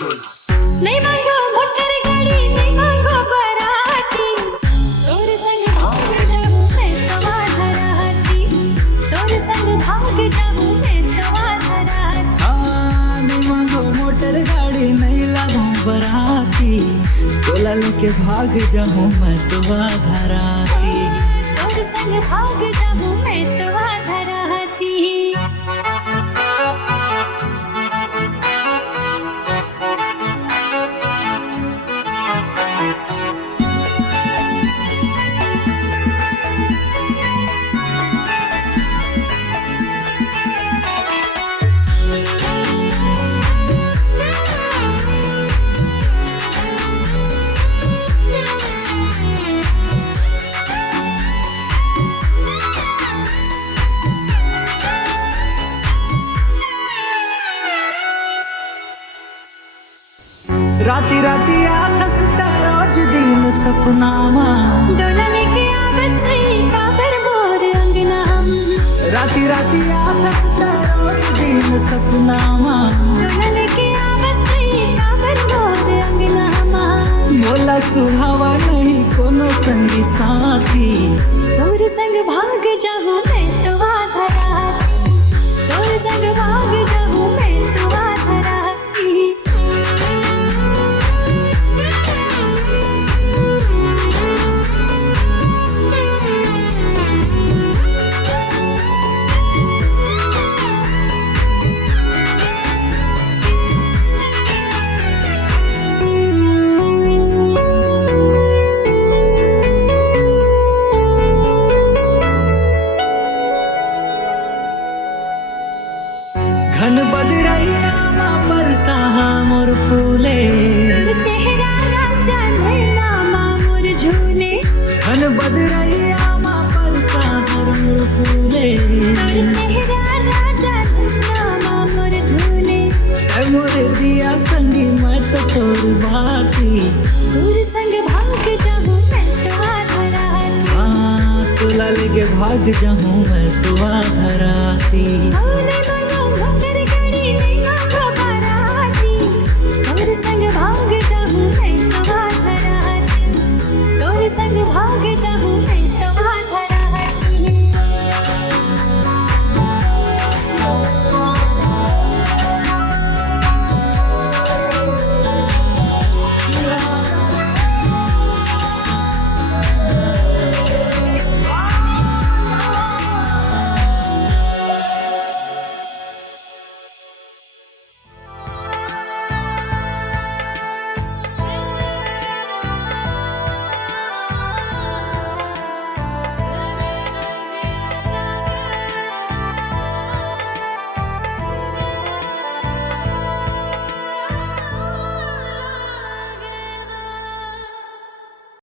नहीं मांगो मोटर गाड़ी, नहीं मांगो बराती, तोर संग भाग जाऊं मैं तवा धराती, तोर संग भाग जाऊं मैं तवा धराती। हाँ, नहीं मांगो मोटर गाड़ी, नहीं लाऊं बराती, तोला लेके भाग जाऊं मैं तवा धराती। तोर संग भाग जाऊं मैं तवा धराती। राती राती आथसता रोज दिन सपनामा, डोला लेके आ बस नहीं काबर मोर अंगना। राती राती आथसता रोज दिन सपनामा, डोला लेके आ बस नहीं काबर मोर अंगना। बोला सुहावा नहीं कोनो संगी साथी, तोर संग भाग जाऊं मैं तवा धराती, तोर संग भाग जाऊं मैं तवा धराती। घन बदरैया मा बरसा मोर फूले, चेहरा राजा नैना मोर झूले, घन बदरैया मा बरसा मोर फूले। चेहरा राजा नैना मोर झूले। ऐ मोर दिया संगी मैं तो तोर बाती, तोर संग भाग जाऊं मैं तवा धराती। हाँ, तोला लेके भाग जाऊं मैं तवा धराती।